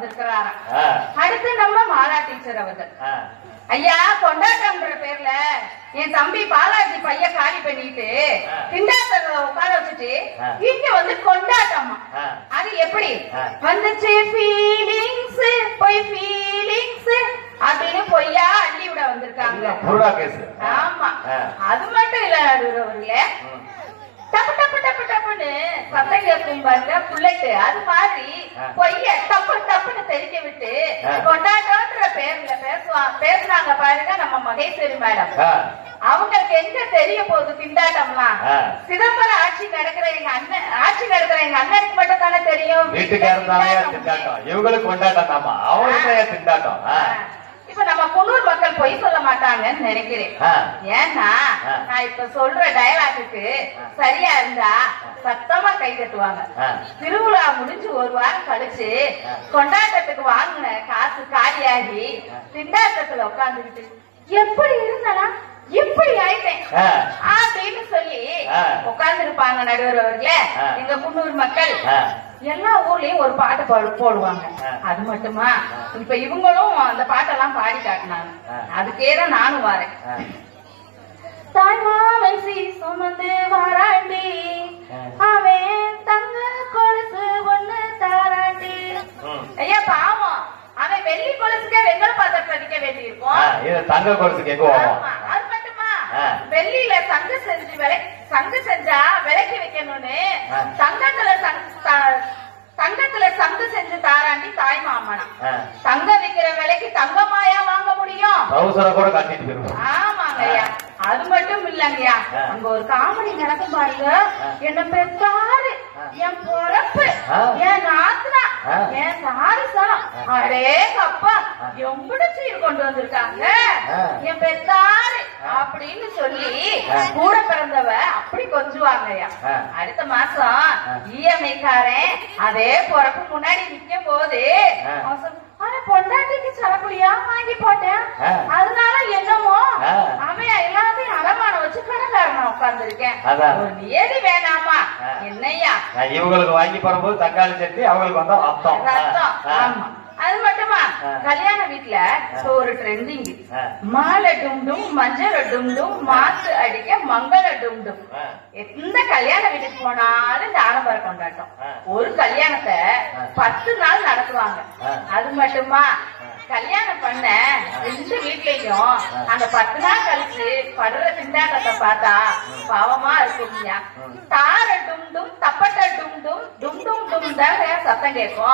வந்திருக்கிறாராம். அடுத்து நம்ம மாலா டீச்சர் அவர்கள், ஐயா கொண்டாட்டம்ன்ற பேர்ல என் தம்பி பாலாஜி பைய காலி பண்ணிட்டு திண்டாட்டத்துல உட்கார வச்சுட்டு இங்க வந்து கொண்டாட்டமா, அது எப்படி வந்துச்சு ஃபீலிங்ஸ் போய் ஃபீலிங்ஸ் அப்படின்னு பொய்யா அள்ளி விட வந்திருக்காங்க. ஆமா, அது மட்டும் இல்ல நடுவர்களே, டப்பு டப்பு டப்பு டப்புன்னு சத்தம் கேட்கும் பாருங்க புல்லட்டு, அது மாதிரி பொய்ய டப்பு டப்புன்னு தெரிக்க விட்டு கொண்டாட்டம்ன்ற பேர்ல பேசுனாங்க பாருங்க நம்ம மகேஸ்வரி மேடம். அவங்களுக்கு எங்க தெரிய போகுது திண்டாட்டம்லாம்? சிதம்பரம் ஆட்சி நடக்கிற எங்க அண்ணனுக்கு மட்டும் தானே தெரியும். இவங்களுக்கு கொண்டாட்டம் தாமா, அவங்களுக்கு திண்டாட்டம். இப்ப நம்ம குன்னூர் மக்கள் பொய் சொல்ல மாட்டாங்கன்னு நினைக்கிறேன். ஏன்னா நான் இப்ப சொல்ற டயலாக்கு சரியா இருந்தா சத்தமா கை தட்டுவாங்க. திருவிழா முடிஞ்சு ஒரு வாரம் கழிச்சு கொண்டாட்டத்துக்கு வாங்கின காசு காலியாகி திண்டாட்டத்துல உட்கார்ந்துக்கிட்டு எப்படி இருந்தானா இப்படி ஆயிட்டேன் அப்படின்னு சொல்லி உட்கார்ந்து இருப்பாங்க நடுவர் அவர்களே. எங்க குன்னூர் மக்கள் எல்லா ஊர்லயும் ஒரு பாட்டு போடுவாங்க. அது மட்டுமா, இப்ப இவங்களும் அந்த பாட்டெல்லாம் பாடி காட்டினாங்க. அதுக்கேதான் நானும் வரேன். தாய்மாமன் சுமந்து வாராண்டி, அவன் தங்க கொலுசு ஒண்ணு தாராண்டி. ஐயா பாவம், அவன் வெள்ளி கொலுசுக்கே வெங்கல பாத்திரத்தை அடிக்க வேண்டி இருக்கும். தங்க கொலுசுக்கு எங்க வரும்? அது மட்டுமா, வெள்ளியில சங்கு செஞ்சா விலைக்கு வைக்கணும்னு தங்கத்துல சங்கு செஞ்சு தாராண்டி தாய் மாமனா. தங்க விக்கிற விலைக்கு தங்கமாயா வாங்க முடியும்? ஆமாங்க ஐயா. அது மட்டும் இல்லங்கய்யா, அங்க ஒரு காமெடி நடக்கும் பாருங்க. என்ன பெற்றாரு, என் பொறப்பு, என் நாத்தனா, என் சாரிசா, அடே கப்பா எம்பிட சீர் கொண்டு வந்திருக்காங்க. என் பெற்றாரு அப்படின்னு சொல்லி கூட பிறந்தவ அப்படி கொஞ்சுவாங்கய்யா. அடுத்த மாசம் இஎம்ஐ காரன் அதே பொறப்பு முன்னாடி நிக்கும் போது பொண்டாட்டிக்கு சரக்குலியா வாங்கி போட்டேன், அதனால என்னமோ அவன் எல்லாத்தையும் அடமானம் வச்சு கடைக்காரனா உட்கார்ந்து இருக்கேன். ஏதி வேணாமா என்னையா? இவங்களுக்கு வாங்கி போடும்போது தக்காளி சட்னி, அவங்களுக்கு வந்தா ரத்தம். ஆமா, அது மட்டுமா, கல்யாண வீட்டுல ஒரு ட்ரெண்டிங் மாலை டும்டும் மஞ்சள் டும்டும் மாத்து அடிக்க மங்கள டும்டும். எந்த கல்யாண வீட்டுக்கு போனாலும் இந்த ஆடம்பர கொண்டாட்டம். ஒரு கல்யாணத்தை 10 நாள் நடத்துவாங்க. அது மட்டுமா, கல்யாணம் பண்ண 2 வீட்லயும் அந்த 10 நாள் கழிச்சு படுற திண்டாட்டத்தை பார்த்தா பாவமா இருக்கும்யா. தார டும்டும் தப்பட்ட டும்டும் டும் டும் டும் தான் சத்தம் கேட்கும்.